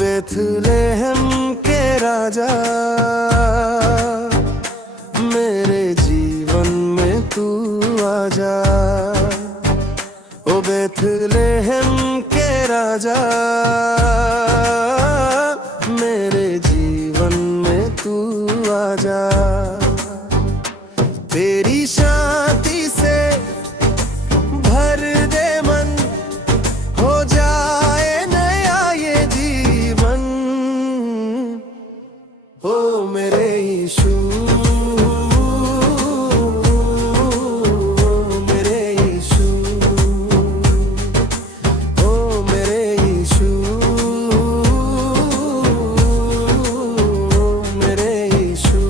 Bethlehem के राजा, मेरे जीवन में तू आजा। ओ बेथलेहम के राजा, मेरे जीवन में तू आजा। तेरी शांति से भर दे मन, हो जाए नया ये जीवन। हो मेरे यीशु, मेरे यीशु, हो मेरे यीशु, मेरे यीशु।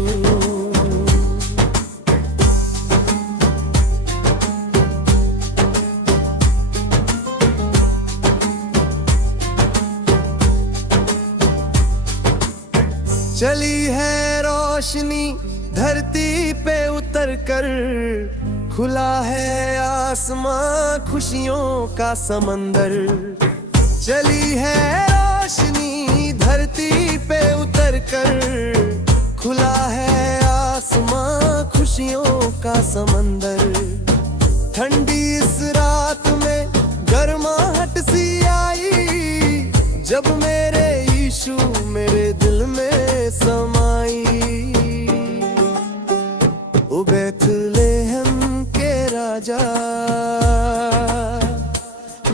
चली है रोशनी धरती पे उतर कर, खुला है आसमां खुशियों का समंदर। चली है रोशनी धरती पे उतर कर, खुला है आसमां खुशियों का समंदर। ठंडी इस रात में गर्माहट सी आई, जब मेरे यीशु मेरे दिल में समाई। ओ बेथलेहम के राजा,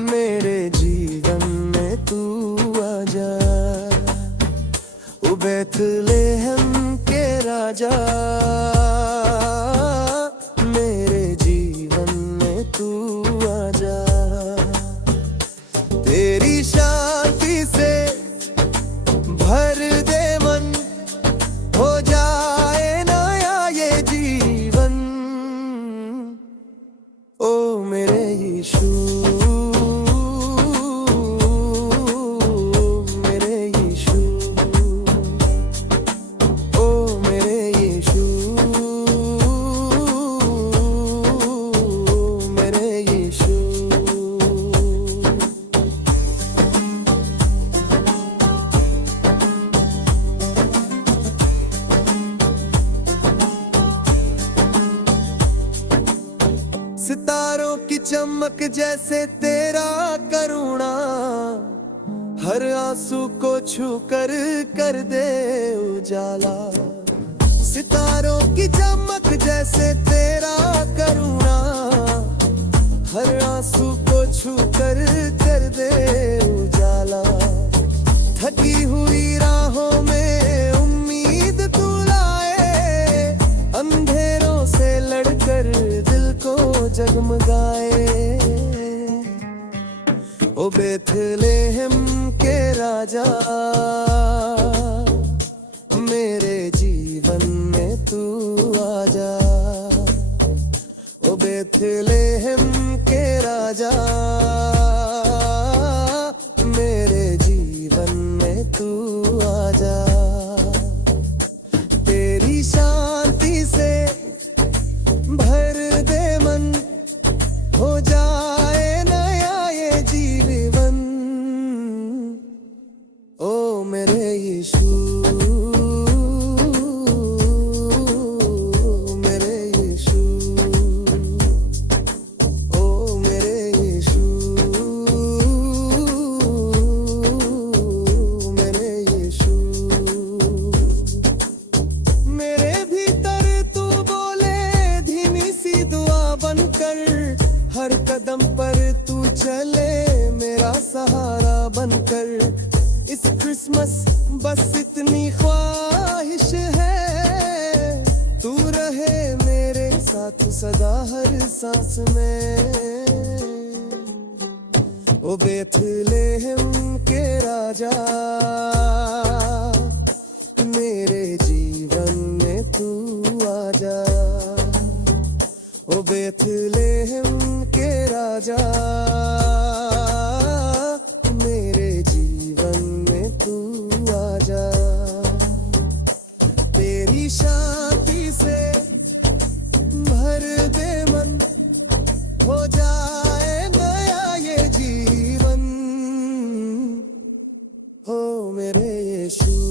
मेरे जीवन में तू आजा। ओ बेथलेहम के राजा, मेरे जीवन में तू आजा। तेरी शांति से भर दे मन, हो जाए नया ये जीवन। ओ मेरे यीशु, मेरे यीशु, ओ मेरे यीशु, मेरे यीशु। सितारों की चमक जैसे तेरा करुणा, हर आंसू को छू कर दे उजाला। सितारों की चमक जैसे तेरा करुणा, हर आंसू को छू कर दे उजाला। थकी हुई राहों में उम्मीद तू लाए, अंधेरों से लड़कर दिल को जगमगाए। ओ बेथलेहम के राजा, मेरे जीवन में तू आजा। ओ बेथलेहम के राजा, मेरे जीवन में तू आजा। तेरी शांति से भर दे मन, हो जाए नया ये जीवन। ओ मेरे यीशु, मेरे यीशु, ओ मेरे यीशु, मेरे यीशु। मेरे भीतर तू बोले धीमी सी दुआ बनकर, हर कदम पर तू चले मेरा सहारा बनकर। इस क्रिसमस बस इतनी ख्वाहिश है, तू रहे मेरे साथ सदा हर सांस में। ओ बेथलेहम के राजा, मेरे जीवन में तू आजा। ओ बेथलेहम के राजा, मेरे जीवन में तू आजा। तेरी शांति से भर दे मन, हो जाए नया ये जीवन। हो मेरे यीशु